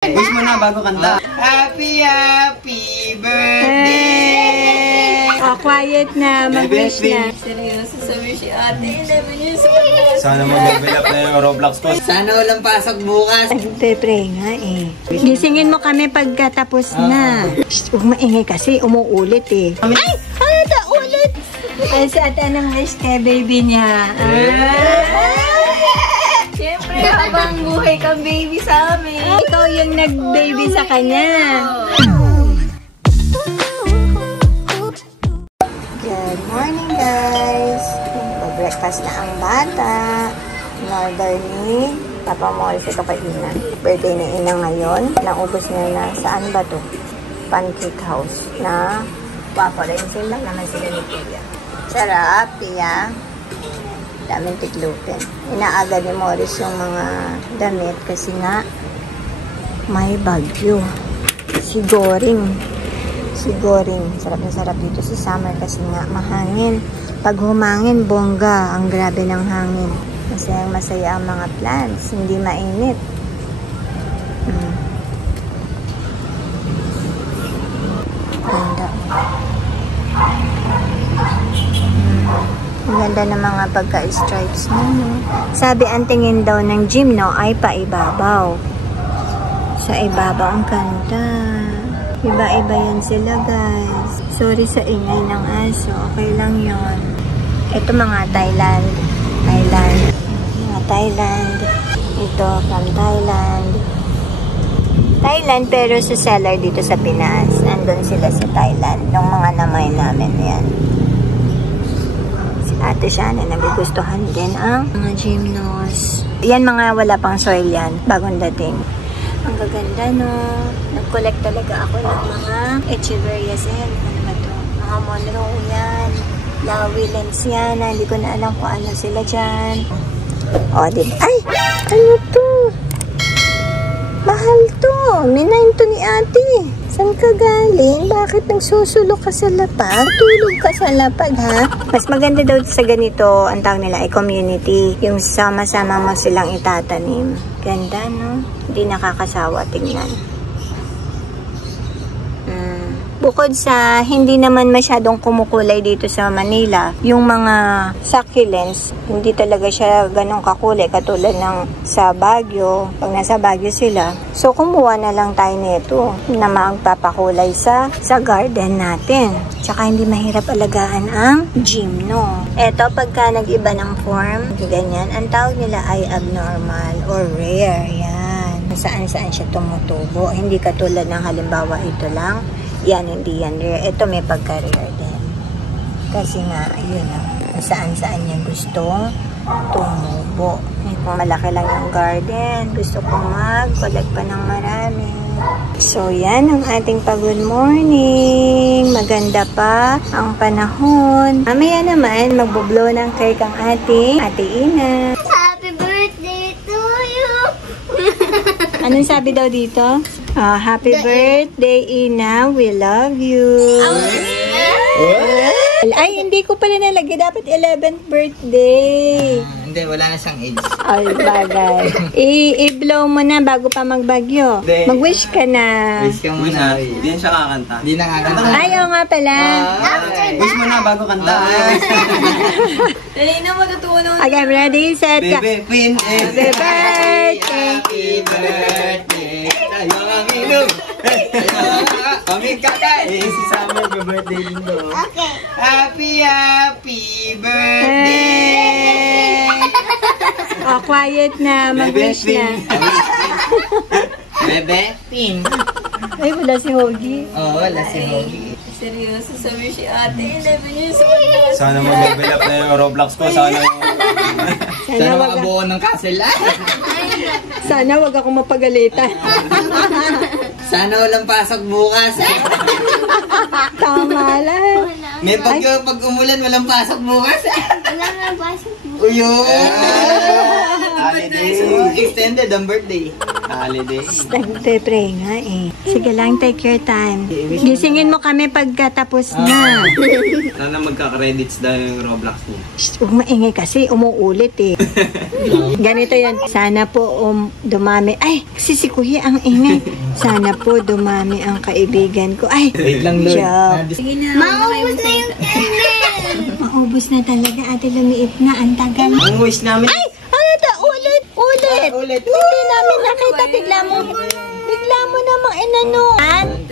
Wish mo na bago kanta. Happy birthday! Oh, quiet na. Mag-wish na. Seryoso sabi si ate. 11 years old. Sana mag-level up na yung Roblox ko. Sana walang pasok bukas. Nagpe-pray nga eh. Gisingin mo kami pagkatapos na. Huwag maingay kasi. Umuulit eh. Ay! Ano ulit? Ay, si ate anong wish kay baby niya? Siyempre, habang buhay kang baby sa amin. Ikaw yung nag-baby sa kanya. Good morning, guys. Mag-breakfast na ang bata. In-order ni Papa Morris ito kay Ina. Birthday ni Ina ngayon. Naubos niya na saan ba to? Pancake House na papalensin lang naman sila ni Kuya. Sarap, Pia. Daming tiklupin. Inaaga ni Morris yung mga damit kasi nga may bagyo. Sigoring. Sarap na sarap dito sa summer kasi nga mahangin. Pag humangin, bongga. Ang grabe ng hangin. Masaya ang mga plants. Hindi mainit. Ganda. Ang ganda ng mga pagka-stripes na, no? Sabi, ang tingin daw ng gym, no, ay paibabaw. Sa ibabaw ang kanta. Iba-iba yan sila, guys. Sorry sa ingay ng aso. Okay lang yon. Ito mga Thailand. Mga Thailand. Ito from Thailand. Thailand, pero sa seller dito sa Pinas. Nandun sila sa Thailand. Nung mga namay namin, yan. Ate Shana, nagugustuhan din ang mga gymnos. Yan mga wala pang soil yan. Bagong dating. Ang gaganda, no? Nag-collect talaga ako ng mga Echeverias yan. Ano ba to? Mga Monroe yan. Lawi lens yan. Hindi ko na alam kung ano sila dyan. O, ay! Ano to? Mahal to. Minayin to ni ate. Saan ka galing? Bakit nagsusulok ka sa lapag? Tulog ka sa lapag, ha? Mas maganda daw sa ganito, ang tawag nila ay community. Yung sama-sama mo silang itatanim. Ganda, no? Hindi nakakasawa tingnan. Bukod sa hindi naman masyadong kumukulay dito sa Manila, yung mga succulents, hindi talaga siya ganun kakulay katulad ng sa Baguio, pag nasa Baguio sila. So, kumuha na lang tayo nito na magpapakulay sa garden natin. Tsaka hindi mahirap alagaan ang gymno. Eto, pagka nag-iba ng form, ganyan, ang tawag nila ay abnormal or rare. Yan. Saan-saan siya tumutubo. Hindi katulad ng halimbawa ito lang. Yan, hindi yan rare. Ito may pagka-rare din. Kasi nga, ayun saan-saan niya gustong tumubo. Kung malaki lang yung garden, gusto kong mag-collect pa ng marami. So, yan ang ating pag-good morning. Maganda pa ang panahon. Mamaya naman, magbo-blow ng cake ang Ate Ina. Happy birthday to you! Anong sabi daw dito? Happy birthday, Ina. We love you. Ay, hindi ko pala nalagay. Dapat 11th birthday. Hindi, wala na siyang age. Ay, bagay. I-blow mo na bago pa magbagyo. Mag-wish ka na. Wish ka muna. Hindi siya kakanta. Hindi na kakanta. Ayaw nga pala. Wish mo na bago kanta. Dali na matutuwa naman. Okay, ready, set, go. Baby, pin, Happy birthday. Happy birthday. Tayo ang inom. Kami kakain. Si Summer, birthday din do. Okay. Happy birthday. Oh, quiet na. Mag-wish na. Bebe, pin. Ay, wala si Hoagie. Oo, wala si Hoagie. Seryoso sabi si ate. 11 years old. Sana mag-level up na yung Roblox ko. Sana makabuo ng castle. Sana wag ako mapagalitan. Sana walang pasok bukas. Tama lang. May pag umulan, walang pasok bukas. Wala nga pasok mo. Uyo. Holiday. Extended ang birthday. Holiday. Nagpe-pray nga eh. Sige lang, take your time. Gisingin mo kami pagkatapos na. Sana magka-credits daw yung Roblox niya. Huwag maingay kasi, umuulit eh. Ganito yan. Sana po dumami. Ay, si Kuya ang ingay. Sana po dumami ang kaibigan ko. Ay, Wait lang, Lord. joke. Sige na. Maubos na yung candle. Maubos na talaga, ate, lumiit na. Ang tagal. Ang wish namin. Ay! Ano to? Ulit! Ulit! Ulit. Hindi namin nakita. Bigla mo namang inano. 1,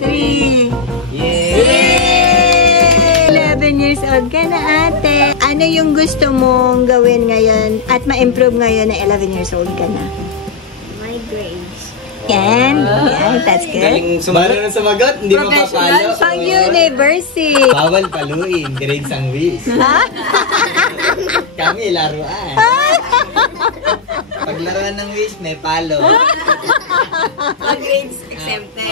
2, 3. Yay! 11 years old ka na, ate. Ano yung gusto mong gawin ngayon at ma-improve ngayon na 11 years old ka na? My grades. Yan. Yeah, that's good. Galing sumagot. Hindi mo papalo. Pang university. Bawal paluin. Grades ang wish. Kami, laruan. Paglaruan ng wish, may palo. My grades accepted.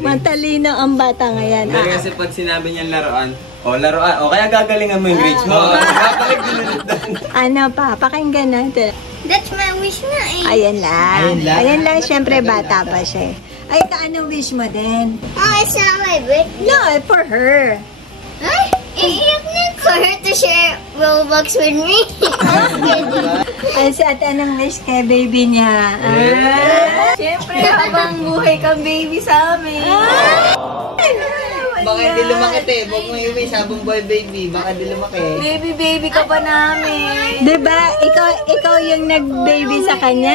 Matalino ang bata ngayon. Pero kasi pag sinabi niyang laruan, laruan. O kaya gagalingan mo yung grades mo. Kapalik din ulit doon. Ano pa? Pakinggan natin. That's my wish na eh. Ayan lang. Ayan lang. Ayan lang. Siyempre, bata pa siya. Ay, kaano wish mo din? Oh, it's not my birthday. No, for her. Ay, iiyak na for her to share Roblox with me. Ay, si ate, anong wish kay baby niya? Siyempre, habang buhay kang baby sa amin. Baka hindi lumaki te. Huwag mo yung wish habang boy baby. Baka hindi lumaki. Baby ka pa namin. Diba? Ikaw yung nag-baby sa kanya.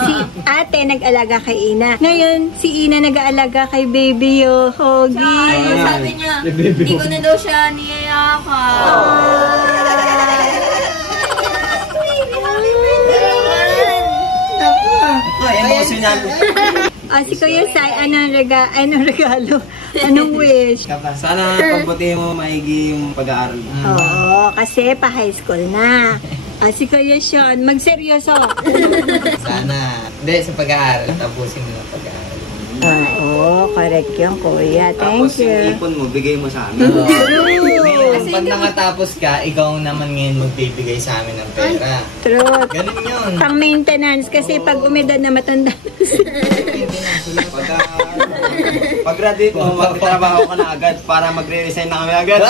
Si ate nag-alaga kay Ina. Ngayon, si Ina nag-aalaga kay baby Yohogi. Ay, sabi niya, hindi ko na daw siya niyayakap. Ay, emotional. Si Kuya Sai, anong regalo? Anong wish? Sana pagbutihin mo maigi yung pag-aaral mo. Oo, kasi pa-high school na. Si Kuya Sean, magseryoso. Sana. Hindi, sa pag-aaral. Tapusin mo yung pag-aaral. Oo, correct yun, Kuya. Tapos Thank yung you. ipon mo, bigay mo sa amin. Pag nakatapos ka, ikaw naman ngayon magbibigay sa amin ng pera. True. Ganun yun. Pang maintenance kasi pag umedad na matanda. Pag-graduate mo, magtrabaho ka na agad para magre-resign na kami agad.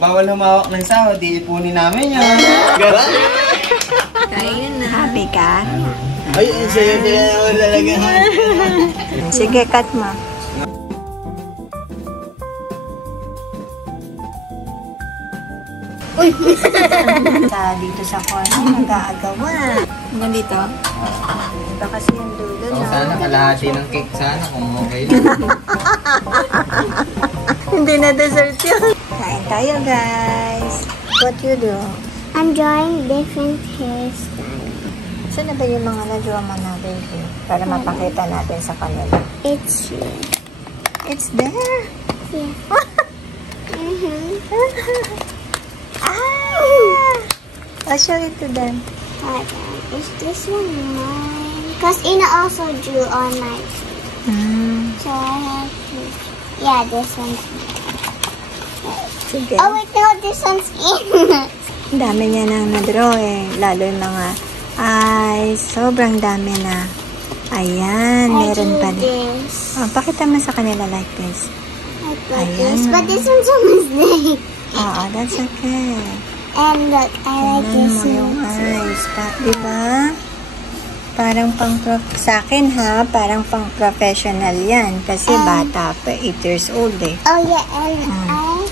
Bawal humawak ng sahod, di ipunin namin yan. Kaya na. Happy ka? Ay, ang sayo nila naman talaga. Sige, cut mo. Dito sa corner, nag-aagawa. Nandito? Iba kasi yung dulo So, na. sana kalahati ng cake sana kung okay lang. Hindi na dessert yun. Kain tayo, guys. What you do? I'm drawing different hairstyles. Saan na ba yung mga na-draw mo na, baby? Para mapakita natin sa kanila. It's here. It's there. Yeah. I'll show it to them. Hold on. Is this one mine? Because Ina also drew on mine. So I have to... Yeah, this one's mine. Sige. Oh wait, no, this one's Ina. Ang dami niya nang na-draw eh. Lalo yung mga eyes. Sobrang dami na. Ayan, meron pa din. This. Oh, pakita mo sa kanila like this. Like Ayan. this. But this one's a mistake. Oo, that's okay. And look, I like Tingnan this mo yung one. eyes. Diba? Parang sa akin ha, parang pang professional yan. Kasi bata pa, 8 years old eh. Oh yeah, and I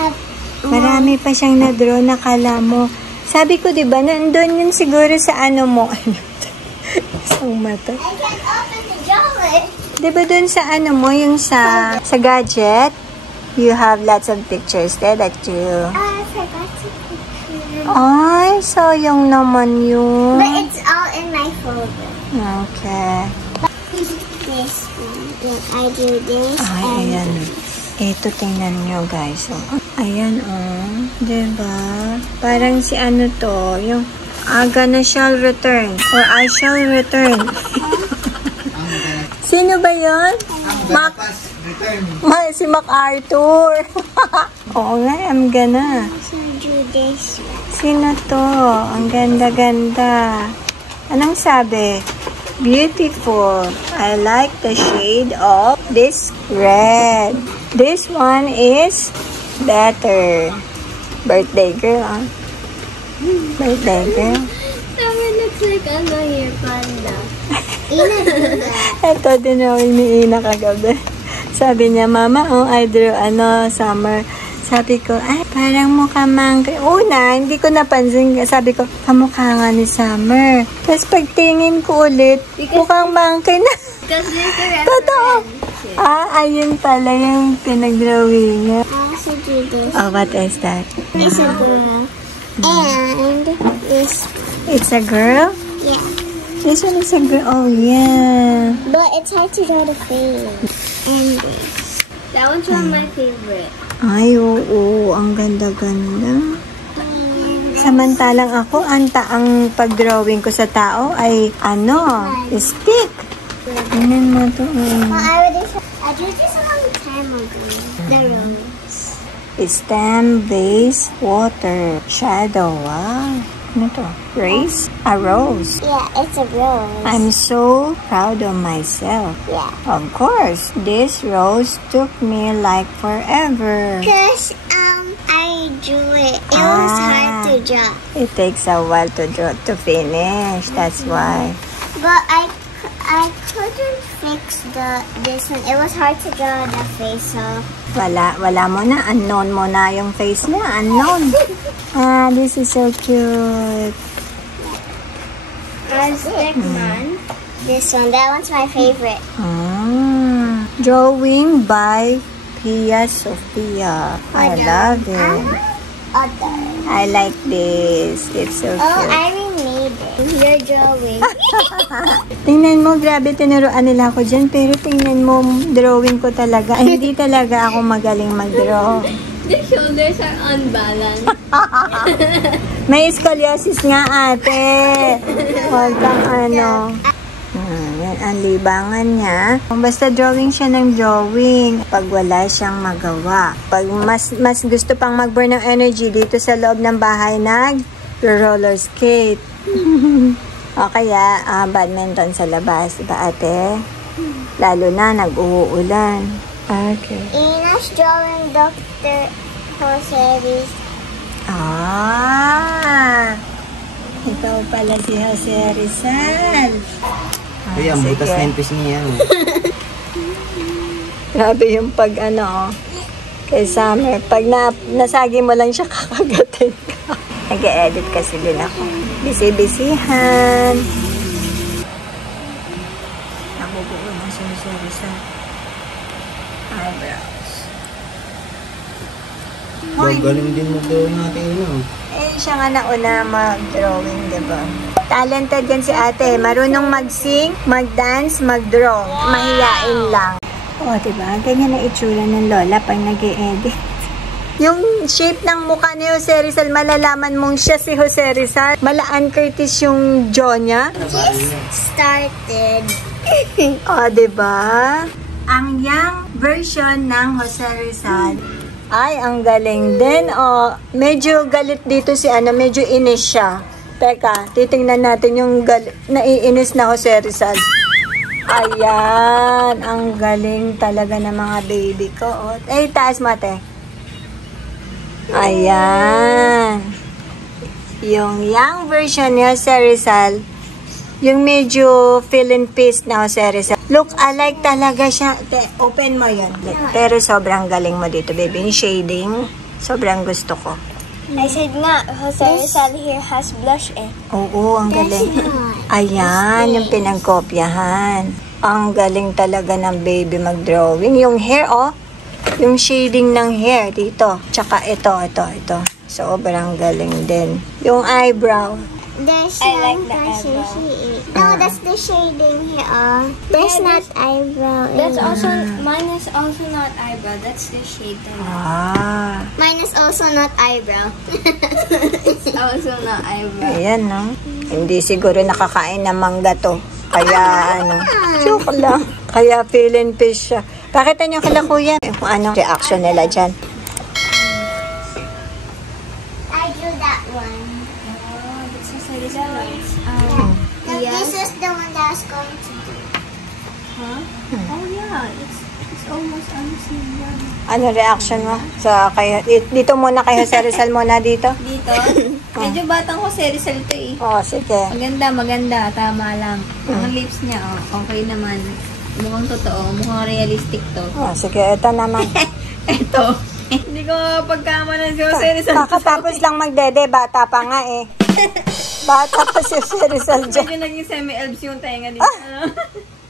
have... Marami pa siyang na-draw na kala mo. Sabi ko, diba, nandun yun siguro sa ano mo. Isang mata. I can't open the jar. Diba dun sa ano mo, yung sa gadget, you have lots of pictures there that you... I forgot to put it. Ay, sayang naman yun. But it's all in my folder. Okay. This one. Yeah, I do this. Ay, and ayan. Ito, tingnan nyo, guys. Oh. Ayan, diba? Parang si ano to, yung gonna shall return or I shall return. Sino ba yun? Si MacArthur. Oo nga, I'm gonna. So do this one. Sino to? Ang ganda-ganda. Anong sabi? Beautiful. I like the shade of this red. This one is better. Birthday girl, ah. Birthday girl. Summer looks like here, panda. Ina do that. Ito din ako ni Ina kagabi. Sabi niya, Mama, I drew, Summer. Sabi ko, ay, parang mukha monkey. Una, hindi ko napansin. Sabi ko, kamukha nga ni Summer. Tapos pagtingin ko ulit, mukhang monkey na. Because there's a reference. Totoo. Ayun pala yung pinag-drawing niya. I also do this. Oh, what is that? This is a girl. And this, It's a girl? yeah. This one is a girl. Oh, yeah. But it's hard to draw the face. And this. That one's one of my favorite. Ay, oo. Ang ganda-ganda. Samantalang ako, ang pag-drawing ko sa tao ay, stick. Tingnan mo to. Well, I drew this a long time ago. The rose. Stem, base, water, shadow. Wow. Ano to? Race? A rose. Yeah, it's a rose. I'm so proud of myself. Yeah. Of course, this rose took me like forever. Because, I drew it. It was hard to draw. It takes a while to draw to finish. That's why. But I couldn't fix this one. It was hard to draw the face off. Wala mo na. Unknown mo na yung face niya. Unknown. This is so cute. Stickman. This one, that one's my favorite. Drawing by Pia Sophia. I love it. Other. I like this. It's so Oh, cute. I remade it. You're drawing. Tingnan mo, grabe tinuruan nila ako dyan. Pero tingnan mo, drawing ko talaga. Ay, hindi talaga ako magaling mag-draw. The shoulders are unbalanced. May scoliosis nga, ate. Huwag kang yan ang libangan niya. Basta drawing siya ng drawing. Pag wala siyang magawa. Pag mas gusto pang mag-burn ng energy dito sa loob ng bahay, roller skate. O kaya, badminton sa labas. Diba, ate? Lalo na, nag-uulan. Okay. Ina's drawing Dr. Jose Rizal. Ikaw pala si Jose Rizal. Uy, ang butas na yung fish niya. Grabe yung pag kay Summer. Pag nasagi mo lang siya, kakagatin ka. Nag-e-edit kasi din ako. Bisi-bisihan. Nabubuo na si Jose Rizal. Eyebrows. Galing din mag-drawing natin yun. Siya nga nauna mag-drawing, diba? Talented yan si ate. Marunong mag-sing, mag-dance, mag-draw. Mahiyain lang. O, diba? Ganyan na itsura ng lola pag nag-e-edit. Yung shape ng mukha ni Jose Rizal, malalaman mong siya si Jose Rizal. Malaan Curtis yung jaw niya. Just started. O, diba? Ang young version ng Jose Rizal. Ay, ang galing din. O, medyo galit dito si medyo inis siya. Teka, titingnan natin yung naiinis na Jose Rizal. Ayan, ang galing talaga ng mga baby ko. O, taas mo, ate. Ayan. Yung young version ni Jose Rizal, yung medyo feeling peace na Jose Rizal. Look alike talaga siya. Open mo yun. Pero sobrang galing mo dito, baby. Yung shading, sobrang gusto ko. I said nga, Jose Rizal here has blush eh. Oo, ang galing. Ayan, yung pinagkopyahan. Ang galing talaga ng baby mag-drawing. Yung hair, yung shading ng hair dito. Tsaka ito. Sobrang galing din. Yung eyebrow. There's I like one the person eyebrow. she is. No, that's the shading here. There's not eyebrow. That's also, mine is also not eyebrow. That's the shade. Mine is also not eyebrow. It's also not eyebrow. Ayan, no? Hindi siguro nakakain ng mangga to. Kaya, joke lang. Kaya feeling fish siya. Pakita niyo kila kuya kung ano reaction nila dyan. I drew that one. This is a result. But this is the one that I was going to do. Huh? Oh yeah, it's almost on the same one. Ano reaction mo? Dito muna kay Jose Rizal muna dito. Dito? Medyo batang Jose Rizal to eh. Oh, sige. Maganda. Tama lang. Ang lips niya, okay naman. Mukhang totoo. Mukhang realistic to. Oh, sige. Ito naman. Eto. Hindi ko pagkama na si Jose Rizal. Kakatapos lang magdede. Bata pa nga eh. Bata pa si Jose Rizal dyan. Medyo naging semi-elves yung tenga dito.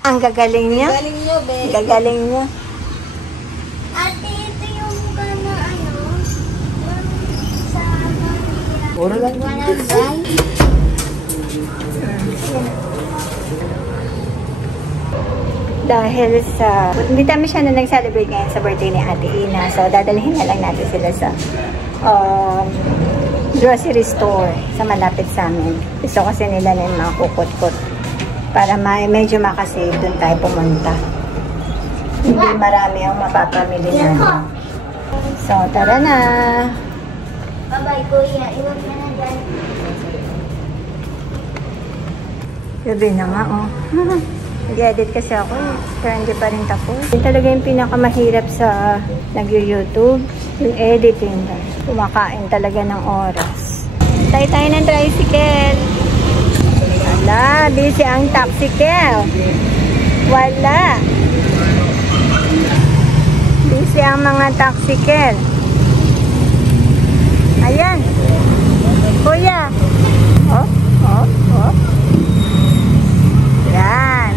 Ang gagaling niya. Galing nyo, be. Gagaling niya. Ate, ito yung gana yung sa Manila. Puro lang. Wanna buy? Dahil sa... Hindi kami siya na nag-celebrate ngayon sa birthday ni Ate Ina. So, dadalhin na lang natin sila sa grocery store sa malapit sa amin. Gusto kasi nila na yung mga kukot-kot. Para medyo makasave doon tayo pumunta. Hindi marami ang mapapamili natin. So, tara na! Bye-bye, kuya. Iwan mo na dyan. Gabi na nga, oh. Nag-edit kasi ako, pero hindi pa rin tapos. Yun talaga yung pinakamahirap sa nag-YouTube, yung editing. Kumakain talaga ng oras. Tayo ng tricycle. Wala, busy ang tricycle. Wala. Busy ang mga tricycle. Ayan. Kuya. Oh. Yan.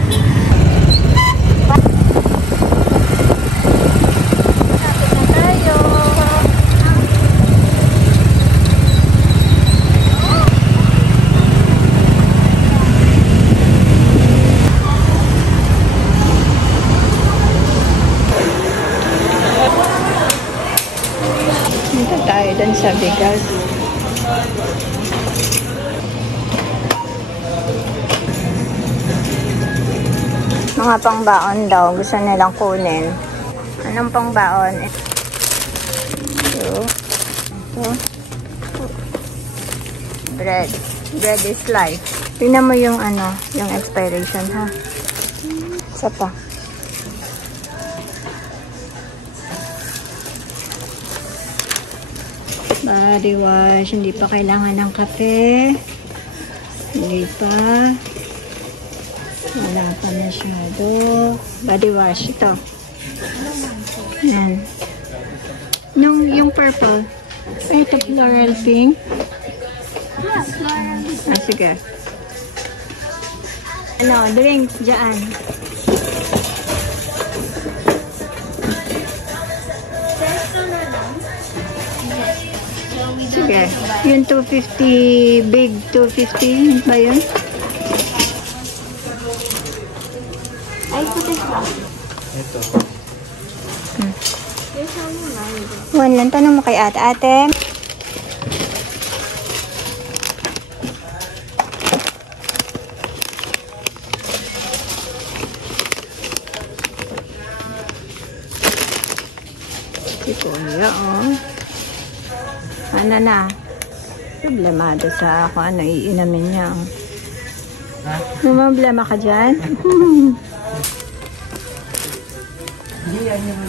Lapit na tayo. Dito tayo dun sa bigas. Mga pangbaon daw, gusto nilang kunin. Anong pangbaon? Ito. Bread. Bread is life. Tingnan mo yung yung expiration ha. Isa pa. Body wash. Hindi pa kailangan ng kape. Hindi pa. Wala pa masyado. Body wash. Ito. Yan. Yung purple. Ay, ito floral pink. Ah, sige. Drinks dyan. Sige. Yung 250, big 250 ba yun? Ay, put this one. Ito. There's only mango. One lang. Tanong mo kay ate. Si Kuya, oh. Ano na? Problemado sa kung ano iinamin niya. Ha? May problema ka dyan? Hindi yan yung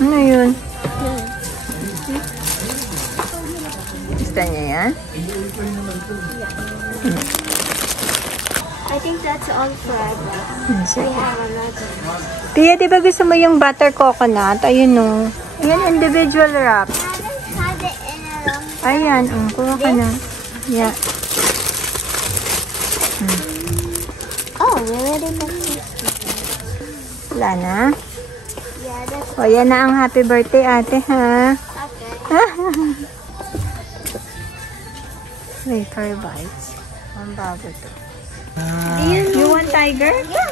Ano yun? Gusto niya yan? I think that's all Friday. We Sige. have another. Tia, di ba gusto mo yung butter coconut? Ayun o. Ayan, individual wrap. I haven't had it in a long time. Ayan, kuha ka na. Yeah. Oh, we already got this. Wala na. Yeah, that's O, yan na ang happy birthday ate, ha? okay. Wafer bites. Ang bago to. Do You want tiger? Yeah.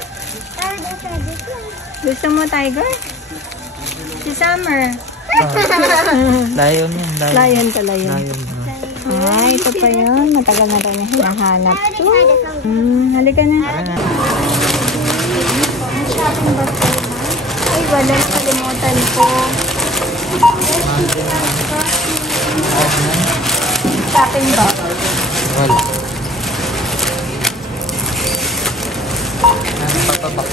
That's this one. Gusto mo tiger? Si Summer. Lion yan. Lion pala yun. Lion. Ay, ito pa yun. Matagal na rin yung hinahanap I to. already had it from Halika na. Ang basta na. Ay, wala. Nakalimutan ko. Tapin ba? Wala. Papabak.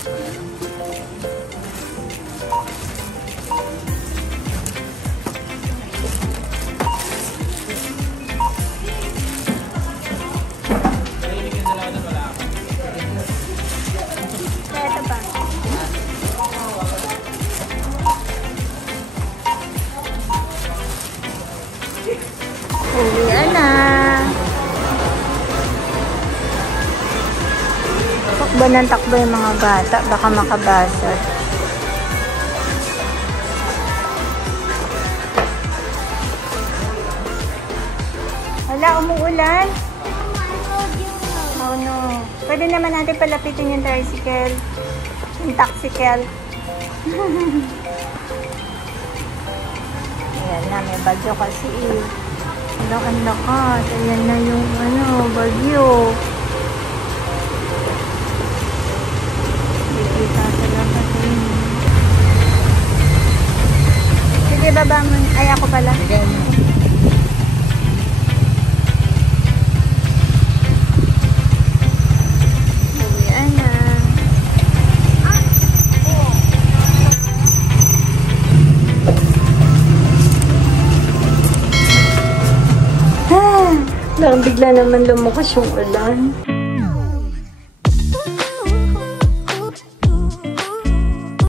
Ito ba? Uwian na. Takbo ng takbo yung mga bata. Baka makabasag. Wala, umuulan. Oh no. Pwede naman natin palapitin yung tricycle. Yung taxicle. Ayan na, may bagyo kasi eh. Ang lakas. Ayan na yung bagyo. Kita sa labas eh. Sige, baba mo. Ay, ako pala. Uwian na. Lang bigla naman lumukas yung ulan.